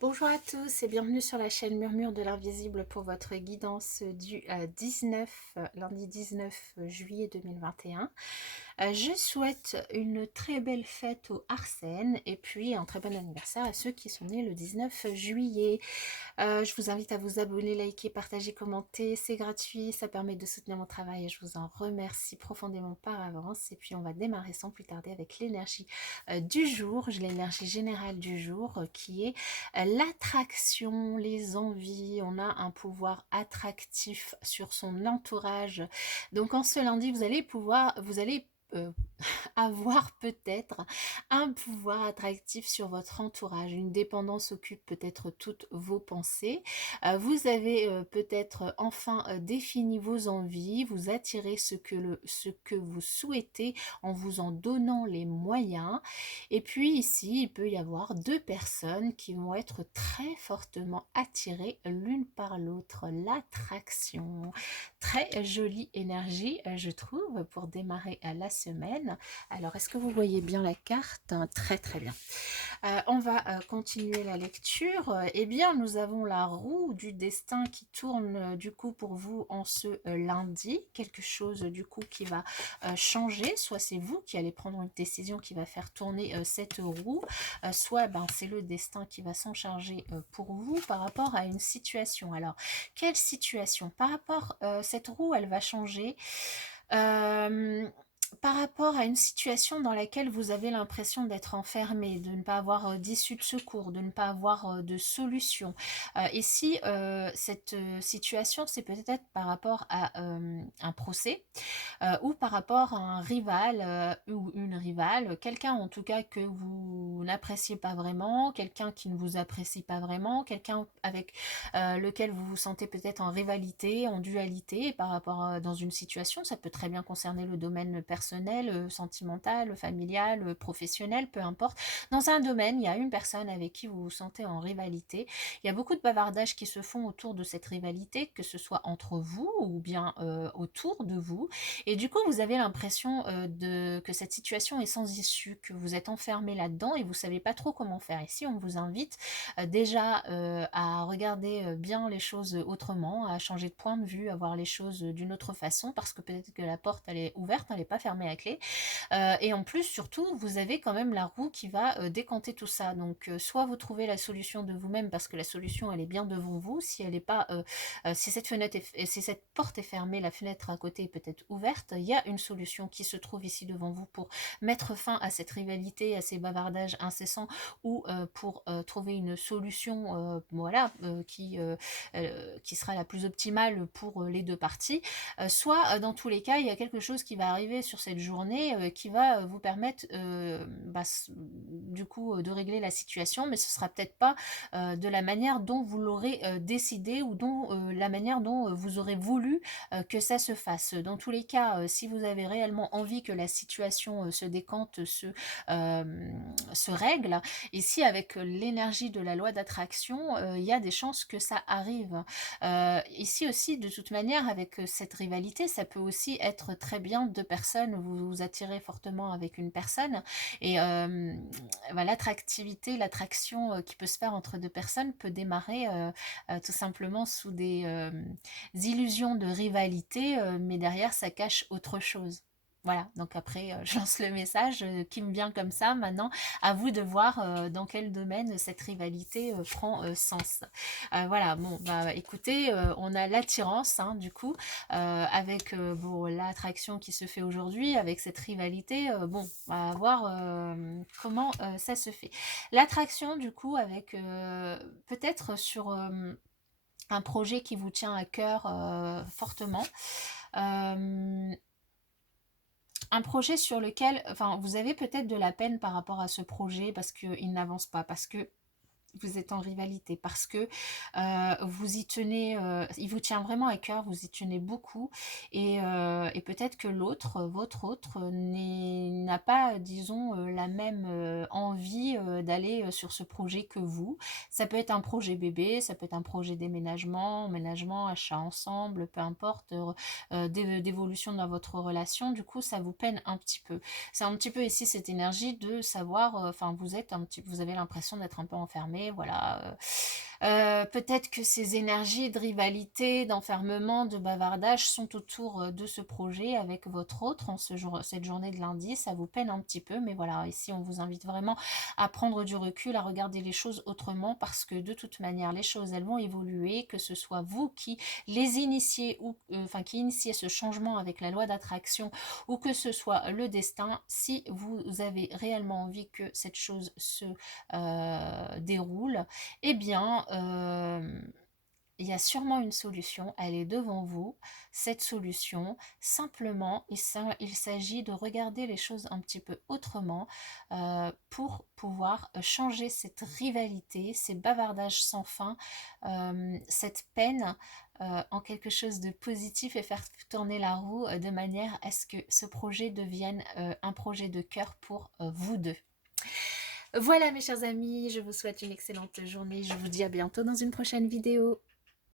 Bonjour à tous et bienvenue sur la chaîne Murmure de l'Invisible pour votre guidance du lundi 19 juillet 2021. Je souhaite une très belle fête aux Arsène et puis un très bon anniversaire à ceux qui sont nés le 19 juillet. Je vous invite à vous abonner, liker, partager, commenter. C'est gratuit, ça permet de soutenir mon travail et je vous en remercie profondément par avance. Et puis on va démarrer sans plus tarder avec l'énergie du jour, l'énergie générale du jour qui est l'attraction, les envies. On a un pouvoir attractif sur son entourage. Donc en ce lundi, vous allez avoir peut-être un pouvoir attractif sur votre entourage. Une dépendance occupe peut-être toutes vos pensées. Vous avez peut-être enfin défini vos envies. Vous attirez ce que vous souhaitez en vous en donnant les moyens. Et puis ici, il peut y avoir deux personnes qui vont être très fortement attirées l'une par l'autre. L'attraction. Très jolie énergie, je trouve, pour démarrer la semaine. Alors, est-ce que vous voyez bien la carte? Très très bien. On va continuer la lecture. Eh bien, nous avons la roue du destin qui tourne du coup pour vous en ce lundi. Quelque chose du coup qui va changer. Soit c'est vous qui allez prendre une décision qui va faire tourner cette roue, soit c'est le destin qui va s'en charger pour vous par rapport à une situation. Alors, quelle situation? Par rapport, cette roue, elle va changer. Par rapport à une situation dans laquelle vous avez l'impression d'être enfermé, de ne pas avoir d'issue de secours, de ne pas avoir de solution. Et si cette situation, c'est peut-être par rapport à un procès, ou par rapport à un rival ou une rivale, quelqu'un en tout cas que vous n'appréciez pas vraiment, quelqu'un qui ne vous apprécie pas vraiment, quelqu'un avec lequel vous vous sentez peut-être en rivalité, en dualité par rapport dans une situation. Ça peut très bien concerner le domaine personnel, sentimental, familial, professionnel, peu importe. Dans un domaine, il y a une personne avec qui vous vous sentez en rivalité. Il y a beaucoup de bavardages qui se font autour de cette rivalité, que ce soit entre vous ou bien autour de vous. Et du coup, vous avez l'impression que cette situation est sans issue, que vous êtes enfermé là-dedans et vous savez pas trop comment faire. Ici, on vous invite déjà à regarder bien les choses autrement, à changer de point de vue, à voir les choses d'une autre façon, parce que peut-être que la porte, elle est ouverte, elle n'est pas fermée à clé. Et en plus, surtout, vous avez quand même la roue qui va décanter tout ça. Donc, soit vous trouvez la solution de vous-même, parce que la solution, elle est bien devant vous. Si elle n'est pas, si cette fenêtre si cette porte est fermée, la fenêtre à côté est peut-être ouverte. Il y a une solution qui se trouve ici devant vous pour mettre fin à cette rivalité, à ces bavardages incessants, ou pour trouver une solution, voilà, qui sera la plus optimale pour les deux parties. Soit, dans tous les cas, il y a quelque chose qui va arriver sur cette journée qui va vous permettre, du coup, de régler la situation, mais ce sera peut-être pas de la manière dont vous l'aurez décidé ou dont la manière dont vous aurez voulu que ça se fasse. Dans tous les cas, si vous avez réellement envie que la situation se décante, se règle, ici avec l'énergie de la loi d'attraction, il y a des chances que ça arrive. Ici aussi, de toute manière, avec cette rivalité, ça peut aussi être très bien deux personnes, vous vous attirez fortement avec une personne, et l'attractivité, l'attraction qui peut se faire entre deux personnes peut démarrer tout simplement sous des illusions de rivalité, mais derrière ça cache autre chose. Voilà, donc après, je lance le message qui me vient comme ça. Maintenant, à vous de voir dans quel domaine cette rivalité prend sens. Voilà, bon, écoutez, on a l'attirance, hein, du coup, avec l'attraction qui se fait aujourd'hui, avec cette rivalité. Bon, on va voir comment ça se fait. L'attraction, du coup, avec peut-être sur un projet qui vous tient à cœur fortement. Un projet sur lequel, vous avez peut-être de la peine par rapport à ce projet parce qu'il n'avance pas, parce que vous êtes en rivalité, parce que vous y tenez, il vous tient vraiment à cœur, vous y tenez beaucoup, et peut-être que l'autre, votre autre, n'a pas, disons, la même envie d'aller sur ce projet que vous. Ça peut être un projet bébé, ça peut être un projet déménagement, emménagement, achat ensemble, peu importe, d'évolution dans votre relation. Du coup, ça vous peine un petit peu. C'est un petit peu ici cette énergie de savoir, vous avez l'impression d'être un peu enfermé, journée, voilà. Peut-être que ces énergies de rivalité, d'enfermement, de bavardage sont autour de ce projet avec votre autre en cette journée de lundi. Ça vous peine un petit peu, mais voilà, ici on vous invite vraiment à prendre du recul, à regarder les choses autrement parce que de toute manière, les choses, elles vont évoluer, que ce soit vous qui les initiez ou enfin qui initiez ce changement avec la loi d'attraction ou que ce soit le destin, si vous avez réellement envie que cette chose se déroule, eh bien, il y a sûrement une solution, elle est devant vous, cette solution. Simplement, il s'agit de regarder les choses un petit peu autrement pour pouvoir changer cette rivalité, ces bavardages sans fin, cette peine en quelque chose de positif et faire tourner la roue de manière à ce que ce projet devienne un projet de cœur pour vous deux. Voilà mes chers amis, je vous souhaite une excellente journée, je vous dis à bientôt dans une prochaine vidéo.